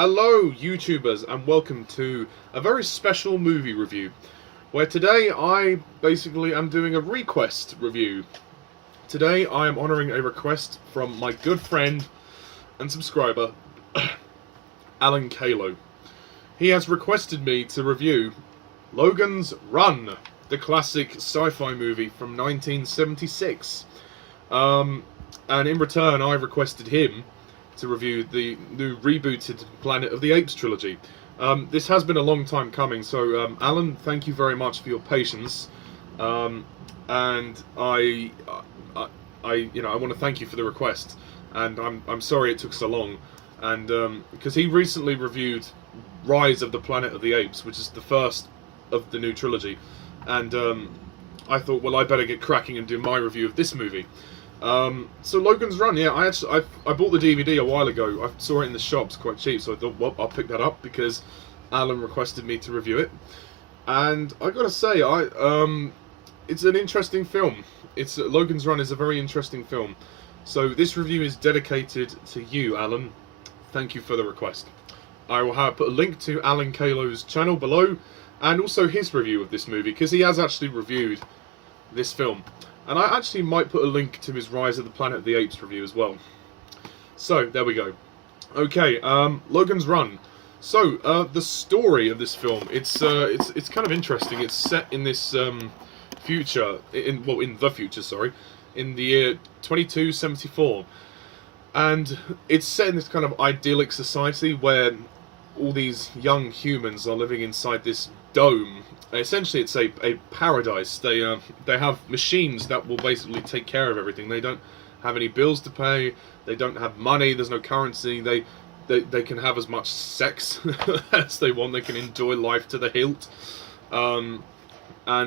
Hello YouTubers and welcome to a very special movie review where today I basically am doing a request review. Today I am honouring a request from my good friend and subscriber Alan Caylow. He has requested me to review Logan's Run, the classic sci-fi movie from 1976. And in return I requested him to review the new rebooted Planet of the Apes trilogy. This has been a long time coming, so Alan, thank you very much for your patience, and I want to thank you for the request, and I'm sorry it took so long, and because he recently reviewed Rise of the Planet of the Apes, which is the first of the new trilogy, and I thought, well, I better get cracking and do my review of this movie. So Logan's Run, yeah, I bought the DVD a while ago. I saw it in the shops quite cheap, so I thought, well, I'll pick that up because Alan requested me to review it. And I gotta say, it's an interesting film. Logan's Run is a very interesting film. So this review is dedicated to you, Alan. Thank you for the request. I will put a link to Alan Caylow's channel below, and also his review of this movie, because he has actually reviewed this film. And I actually might put a link to his Rise of the Planet of the Apes review as well. So, there we go. Okay, Logan's Run. So, the story of this film, it's kind of interesting. It's set in this future, in the future, sorry, in the year 2274. And it's set in this kind of idyllic society where all these young humans are living inside this dome. Essentially, it's a paradise. They have machines that will basically take care of everything. They don't have any bills to pay. They don't have money. There's no currency. They can have as much sex as they want. They can enjoy life to the hilt, and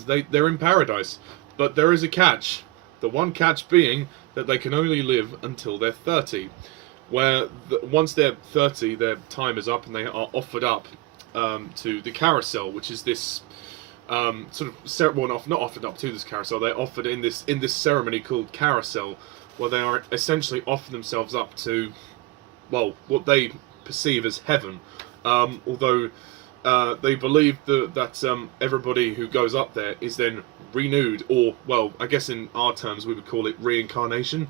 they're in paradise. But there is a catch. The one catch being that they can only live until they're 30. Where once they're 30, their time is up, and they are offered up to the carousel, which is this sort of not offered up to this carousel. They're offered in this ceremony called carousel, where they are essentially offer themselves up to, well, what they perceive as heaven. Although they believe that everybody who goes up there is then renewed, or, well, I guess in our terms we would call it reincarnation.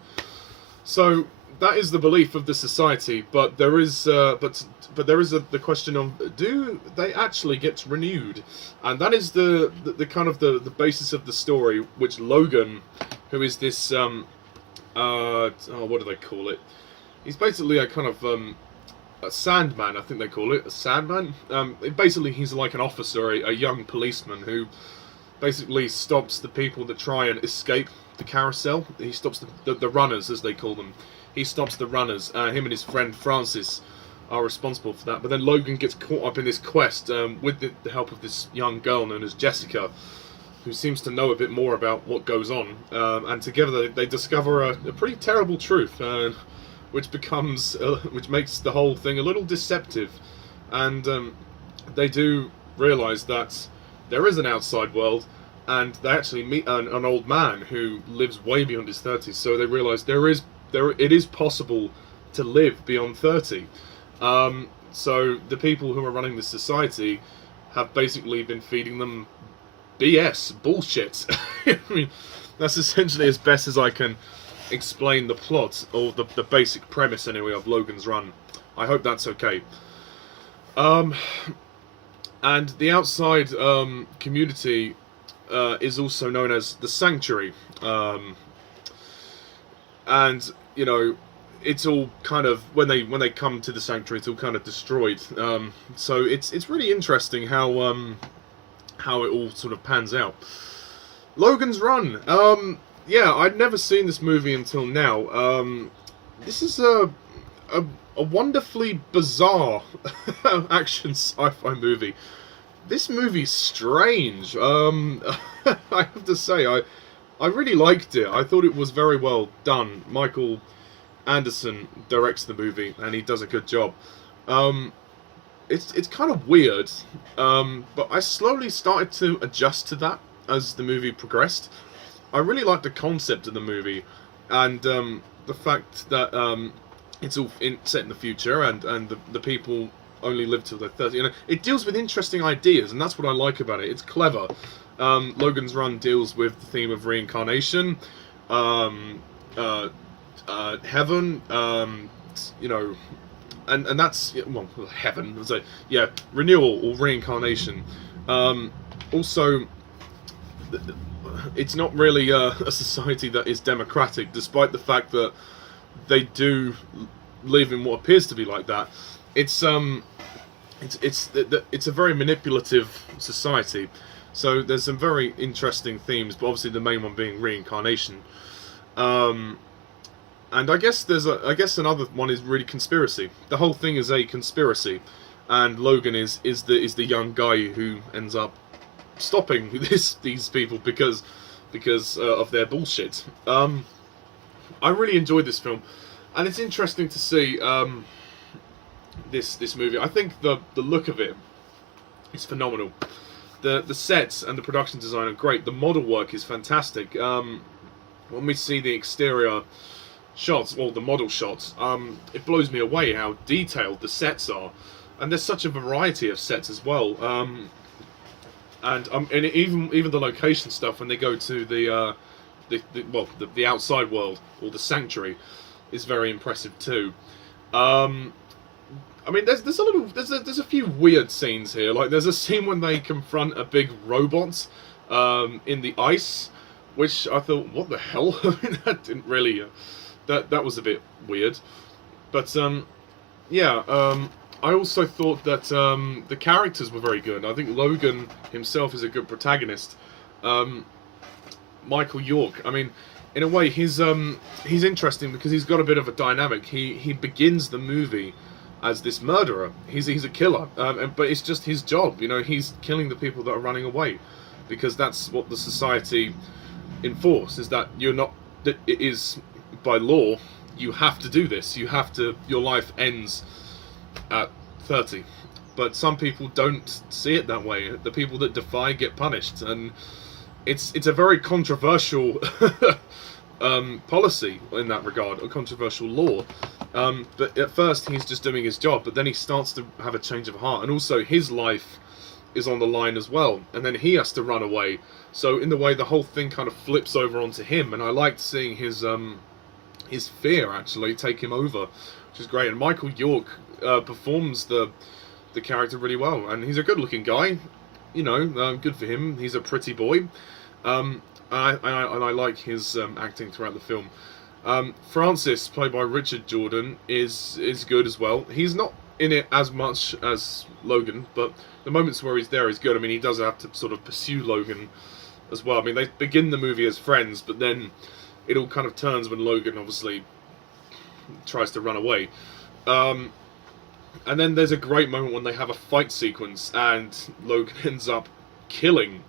So that is the belief of the society, but there is the question of, do they actually get renewed? And that is the kind of the basis of the story, which Logan, who is this what do they call it? He's basically a kind of a sandman, I think they call it, a sandman. Basically, he's like an officer, a young policeman who basically stops the people that try and escape the carousel. He stops the runners, as they call them. He stops the runners. Him and his friend Francis are responsible for that. But then Logan gets caught up in this quest with the help of this young girl known as Jessica, who seems to know a bit more about what goes on. And together they discover a pretty terrible truth, which makes the whole thing a little deceptive. And they do realise that there is an outside world, and they actually meet an old man who lives way beyond his 30s. So they realise it is possible to live beyond 30. So the people who are running this society have basically been feeding them BS, bullshit. I mean, that's essentially as best as I can explain the plot, or the basic premise anyway, of Logan's Run. I hope that's okay. And the outside community is also known as the Sanctuary. And, you know, it's all kind of, when they come to the Sanctuary, it's all kind of destroyed. So it's really interesting how it all sort of pans out. Logan's Run. Yeah, I'd never seen this movie until now. This is a wonderfully bizarre action sci-fi movie. This movie's strange. I have to say, I really liked it. I thought it was very well done. Michael Anderson directs the movie, and he does a good job. It's kind of weird, but I slowly started to adjust to that as the movie progressed. I really liked the concept of the movie, and the fact that it's all set in the future, and the people only live till they're 30. You know, it deals with interesting ideas, and that's what I like about it. It's clever. Logan's Run deals with the theme of reincarnation, um, heaven, you know, and that's, well, heaven. So yeah, renewal or reincarnation. Also, it's not really a society that is democratic, despite the fact that they do live in what appears to be like that. It's a very manipulative society. So there's some very interesting themes, but obviously the main one being reincarnation. And I guess another one is really conspiracy. The whole thing is a conspiracy, and Logan is the young guy who ends up stopping these people because of their bullshit. I really enjoyed this film, and it's interesting to see this movie. I think the look of it is phenomenal. The sets and the production design are great. The model work is fantastic. When we see the exterior shots, or the model shots, it blows me away how detailed the sets are, and there's such a variety of sets as well. And even the location stuff when they go to the outside world, or the sanctuary, is very impressive too. I mean, there's a few weird scenes here. Like there's a scene when they confront a big robot in the ice, which I thought, what the hell? I mean, that didn't really that was a bit weird. But yeah. I also thought that the characters were very good. I think Logan himself is a good protagonist. Michael York, I mean, in a way, he's interesting because he's got a bit of a dynamic. He begins the movie as this murderer. He's a killer, but it's just his job. You know, he's killing the people that are running away, because that's what the society enforces. Is that it is by law, you have to do this. You have to. Your life ends at 30, but some people don't see it that way. The people that defy get punished, and it's a very controversial policy in that regard, a controversial law. But at first he's just doing his job, but then he starts to have a change of heart, and also his life is on the line as well, and then he has to run away. So in the way, the whole thing kind of flips over onto him, and I liked seeing his fear actually take him over, which is great. And Michael York performs the character really well, and he's a good-looking guy. You know, good for him. He's a pretty boy. And I like his acting throughout the film. Francis, played by Richard Jordan, is good as well. He's not in it as much as Logan, but the moments where he's there is good. I mean, he does have to sort of pursue Logan as well. I mean, they begin the movie as friends, but then it all kind of turns when Logan obviously tries to run away. And then there's a great moment when they have a fight sequence, and Logan ends up killing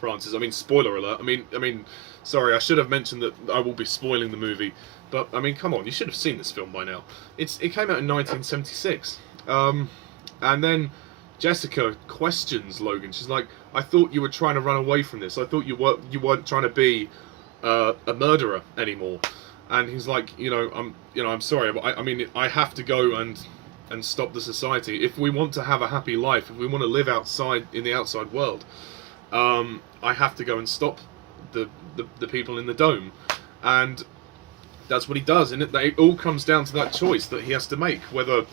Francis. I mean, spoiler alert. I mean, sorry, I should have mentioned that I will be spoiling the movie, but I mean, come on, you should have seen this film by now. It came out in 1976, and then Jessica questions Logan. She's like, "I thought you were trying to run away from this. I thought you weren't trying to be a murderer anymore." And he's like, I'm sorry, but I mean, I have to go and stop the society. If we want to have a happy life, if we want to live outside in the outside world, I have to go and stop the people in the dome. And that's what he does. And it all comes down to that choice that he has to make, whether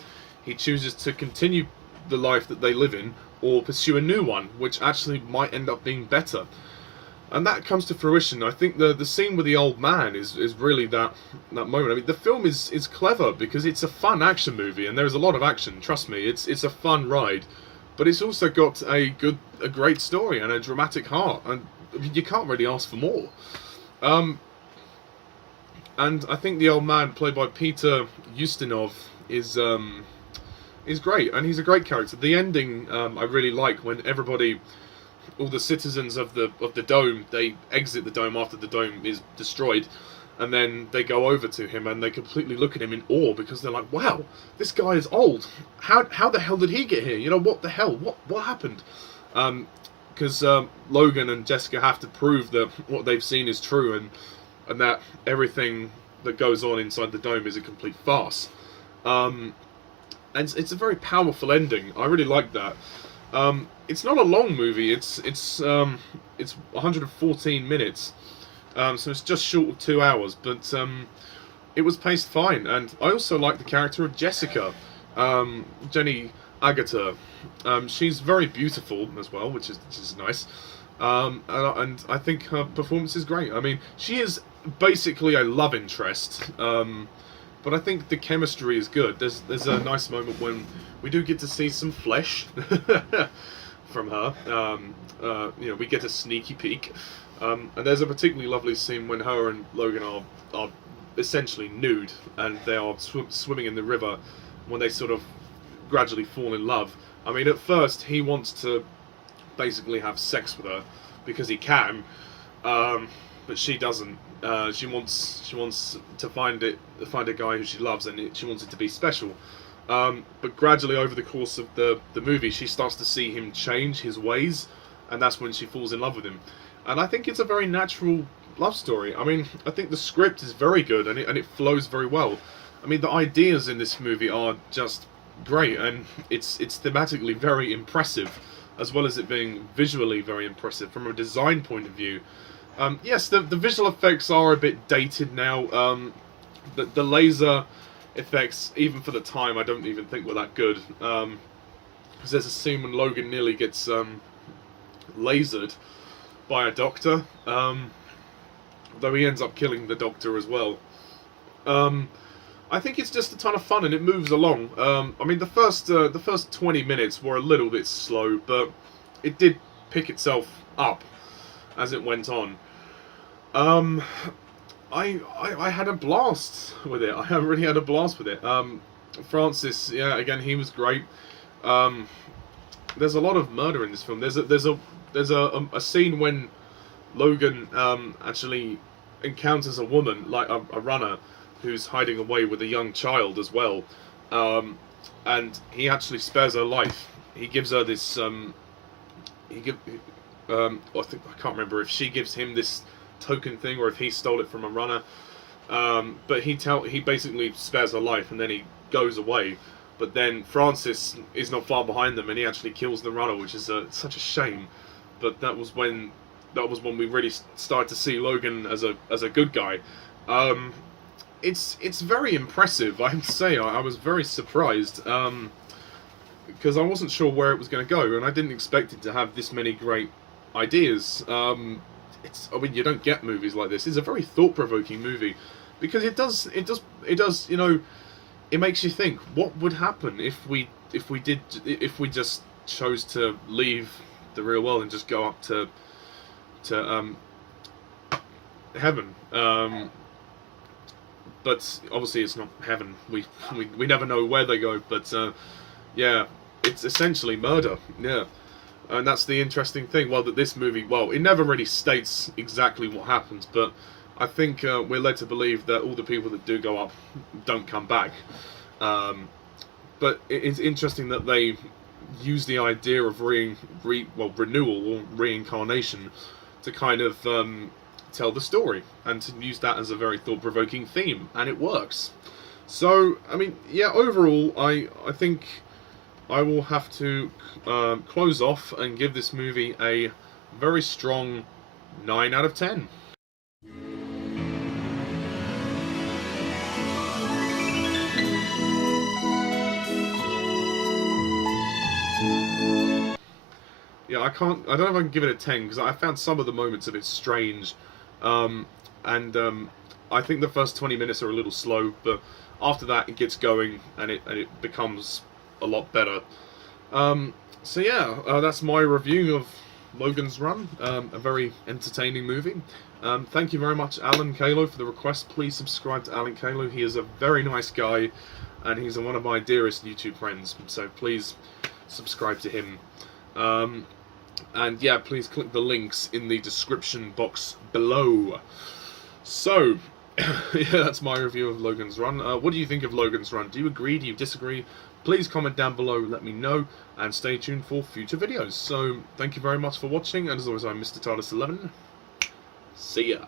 he chooses to continue the life that they live in or pursue a new one, which actually might end up being better. And that comes to fruition. I think the scene with the old man is really that moment. I mean, the film is clever because it's a fun action movie, and there's a lot of action. Trust me, it's a fun ride, but it's also got a great story and a dramatic heart, and you can't really ask for more. And I think the old man, played by Peter Ustinov, is great, and he's a great character. The ending I really like, when all the citizens of the dome, they exit the dome after the dome is destroyed, and then they go over to him and they completely look at him in awe, because they're like, wow, this guy is old. How the hell did he get here? You know, what the hell? What happened? Because Logan and Jessica have to prove that what they've seen is true, and that everything that goes on inside the dome is a complete farce. and it's a very powerful ending. I really like that. It's not a long movie. It's 114 minutes, so it's just short of 2 hours. But it was paced fine, and I also like the character of Jessica, Jenny Agutter. She's very beautiful as well, which is nice. And I think her performance is great. I mean, she is basically a love interest, but I think the chemistry is good. There's a nice moment when we do get to see some flesh from her. You know, we get a sneaky peek, and there's a particularly lovely scene when her and Logan are essentially nude, and they are swimming in the river when they sort of gradually fall in love. I mean, at first he wants to basically have sex with her because he can, but she doesn't. She wants to find a guy who she loves, and she wants it to be special. But gradually over the course of the movie, she starts to see him change his ways, and that's when she falls in love with him. And I think it's a very natural love story. I mean, I think the script is very good, and it flows very well. I mean, the ideas in this movie are just great, and it's thematically very impressive, as well as it being visually very impressive from a design point of view. Yes, the visual effects are a bit dated now. The laser effects, even for the time, I don't even think were that good. Because there's a scene when Logan nearly gets lasered by a doctor, though he ends up killing the doctor as well. I think it's just a ton of fun, and it moves along. I mean, the first 20 minutes were a little bit slow, but it did pick itself up as it went on. I had a blast with it. I really had a blast with it. Francis, yeah, again, he was great. There's a lot of murder in this film. There's a scene when Logan actually encounters a woman, like a runner, who's hiding away with a young child as well, and he actually spares her life. He gives her this. I can't remember if she gives him this token thing or if he stole it from a runner. But he basically spares her life, and then he goes away. But then Francis is not far behind them, and he actually kills the runner, which is such a shame. But that was when we really started to see Logan as a good guy. It's very impressive, I have to say. I was very surprised, because I wasn't sure where it was going to go, and I didn't expect it to have this many great ideas. I mean, you don't get movies like this. It's a very thought-provoking movie, because it does, you know, it makes you think, what would happen if we just chose to leave the real world and just go up to heaven. But obviously it's not heaven. We never know where they go. But yeah, it's essentially murder. Yeah, and that's the interesting thing. Well, that this movie, well, it never really states exactly what happens, but I think we're led to believe that all the people that do go up don't come back. But it's interesting that they use the idea of renewal or reincarnation to kind of tell the story, and to use that as a very thought-provoking theme, and it works. So, I mean, yeah, overall, I think I will have to close off and give this movie a very strong 9 out of 10. Yeah, I don't know if I can give it a 10, because I found some of the moments a bit strange. I think the first 20 minutes are a little slow, but after that it gets going, and it becomes a lot better. So yeah, that's my review of Logan's Run, a very entertaining movie. Thank you very much, Alan Caylow, for the request. Please subscribe to Alan Caylow. He is a very nice guy, and he's one of my dearest YouTube friends, so please subscribe to him. And yeah, please click the links in the description box below. So, yeah, that's my review of Logan's Run. What do you think of Logan's Run? Do you agree? Do you disagree? Please comment down below, let me know, and stay tuned for future videos. So, thank you very much for watching, and as always, I'm Mr. TARDIS11. See ya!